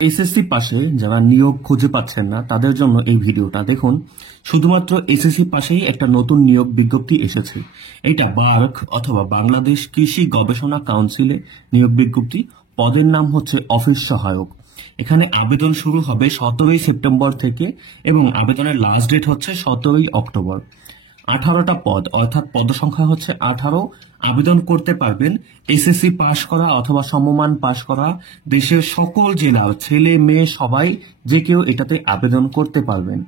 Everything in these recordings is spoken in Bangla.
এসএসসি পাশে যারা নিয়োগ খুঁজে পাচ্ছেন না তাদের জন্য এই ভিডিওটা দেখুন। শুধুমাত্র এসএসসি পাশেই একটা নতুন নিয়োগ বিজ্ঞপ্তি এসেছে। এটা বার্ক অথবা বাংলাদেশ কৃষি গবেষণা কাউন্সিলে নিয়োগ বিজ্ঞপ্তি। পদের নাম হচ্ছে অফিস সহায়ক। এখানে আবেদন শুরু হবে 17ই সেপ্টেম্বর থেকে এবং আবেদনের লাস্ট ডেট হচ্ছে 17ই অক্টোবর। 18টা পদ অর্থাৎ পদসংখ্যা হচ্ছে 18। আবেদন করতে পারবেন এসএসসি পাশ করা অথবা সমমান পাশ করা দেশের সকল জেলার ছেলে মেয়ে সবাই যে কেউ এটাতে আবেদন করতে পারবেন।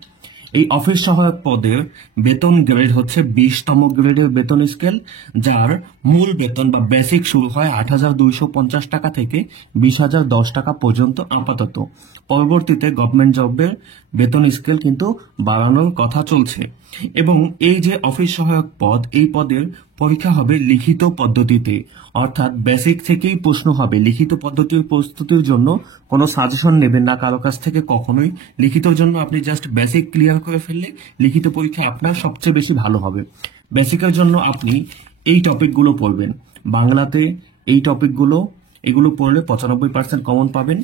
এই অফিস সহায়ক পদের বেতন গ্রেড হচ্ছে 20তম গ্রেডের বেতন স্কেল, যার মূল বেতন বা বেসিক শুরু হয় 8,250 টাকা থেকে 20,010 টাকা পর্যন্ত আপাতত। পরবর্তীতে গভর্নমেন্ট জবের বেতন স্কেল কিন্তু বাড়ানোর কথা চলছে। এবং এই যে অফিস সহায়ক পদ, এই পদের পরীক্ষা হবে লিখিত পদ্ধতিতে, অর্থাৎ বেসিক থেকেই প্রশ্ন হবে। লিখিত পদ্ধতির প্রস্তুতির জন্য কোনো সাজেশন নেবেন না কারো কাছ থেকে কখনোই। লিখিতর জন্য আপনি জাস্ট বেসিক ক্লিয়ার করে ফেললে লিখিত পরীক্ষা আপনার সবচেয়ে বেশি ভালো হবে। বেসিকের জন্য আপনি এই টপিকগুলো পড়বেন। বাংলাতে এই টপিকগুলো এগুলো পড়লে 95% কমন পাবেন।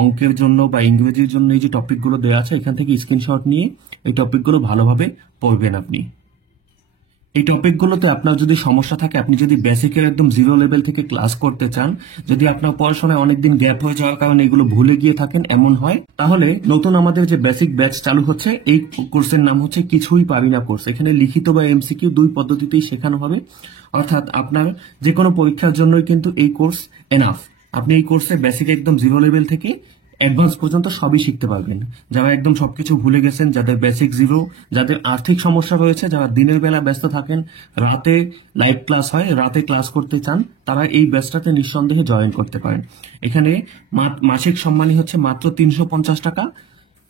অঙ্কের জন্য বা ইংরেজির জন্য এই যে টপিকগুলো দেওয়া আছে এখান থেকে স্ক্রিনশট নিয়ে এই টপিকগুলো ভালোভাবে পড়বেন আপনি। এই টপিকগুলোতে আপনার যদি সমস্যা থাকে, আপনি যদি বেসিকের একদম জিরো লেভেল থেকে ক্লাস করতে চান, যদি আপনার পড়াশোনায় অনেকদিন গ্যাপ হয়ে যাওয়ার কারণে এগুলো ভুলে গিয়ে থাকেন এমন হয়, তাহলে নতুন আমাদের যে বেসিক ব্যাচ চালু হচ্ছে, এই কোর্সের নাম হচ্ছে কিছুই পারি না কোর্স। এখানে লিখিত বা এমসিকিউ দুই পদ্ধতিতেই শেখানো হবে। অর্থাৎ আপনার যে কোনো পরীক্ষার জন্যই কিন্তু এই কোর্স এনাফ। আপনি এই কোর্সে বেসিক একদম জিরো লেভেল থেকে অ্যাডভান্স পর্যন্ত সবই শিখতে পারবেন। যারা একদম সবকিছু ভুলে গেছেন, যাদের বেসিক জিরো, যাদের আর্থিক সমস্যা রয়েছে, যারা দিনের বেলা ব্যস্ত থাকেন, রাতে লাইভ ক্লাস হয়, রাতে ক্লাস করতে চান, তারা এই ব্যাচটাতে নিঃসন্দেহে জয়েন করতে পারেন। এখানে মাসিক সম্মানী হচ্ছে মাত্র 350 টাকা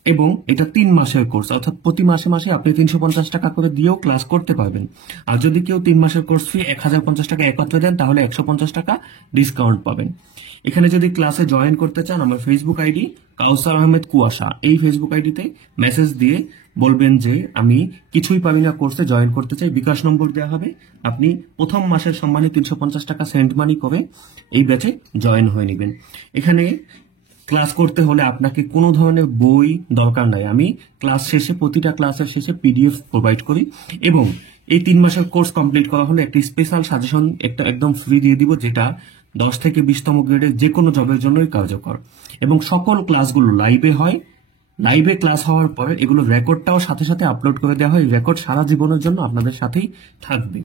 এবং এটা 3 মাসের কোর্স, অর্থাৎ প্রতি মাসে মাসে আপনি 350 টাকা করে দিয়েও ক্লাস করতে পারবেন। আর যদি কেউ 3 মাসের কোর্স ফি 1050 টাকা একত্রে দেন তাহলে 150 টাকা ডিসকাউন্ট পাবেন। এখানে যদি ক্লাসে জয়েন করতে চান, আমার ফেসবুক আইডি কাউসার আহমেদ কুয়াশা, এই ফেসবুক আইডিতে মেসেজ দিয়ে বলবেন যে আমি কিছুই পারি না কোর্সে জয়েন করতে চাই। বিকাশ নম্বর দেওয়া হবে, আপনি প্রথম মাসের সম্মানে 350 টাকা সেন্ড মানি করে এই ব্যাচে জয়েন হয়ে নেবেন। এখানে ক্লাস করতে হলে আপনাকে কোনো ধরনের বই দরকার নাই। আমি ক্লাস শেষে, প্রতিটা ক্লাসের শেষে পিডিএফ প্রোভাইড করি এবং এই 3 মাসের কোর্স কমপ্লিট করা হলে একটি স্পেশাল সাজেশন একটা একদম ফ্রি দিয়ে দিব, যেটা 10 থেকে 20তম গ্রেডের যে কোনো জবের জন্যই কার্যকর। এবং সকল ক্লাসগুলো লাইভে হয়। লাইভে ক্লাস হওয়ার পরে এগুলো রেকর্ডটাও সাথে সাথে আপলোড করে দেওয়া হয়। রেকর্ড সারা জীবনের জন্য আপনাদের সাথেই থাকবে।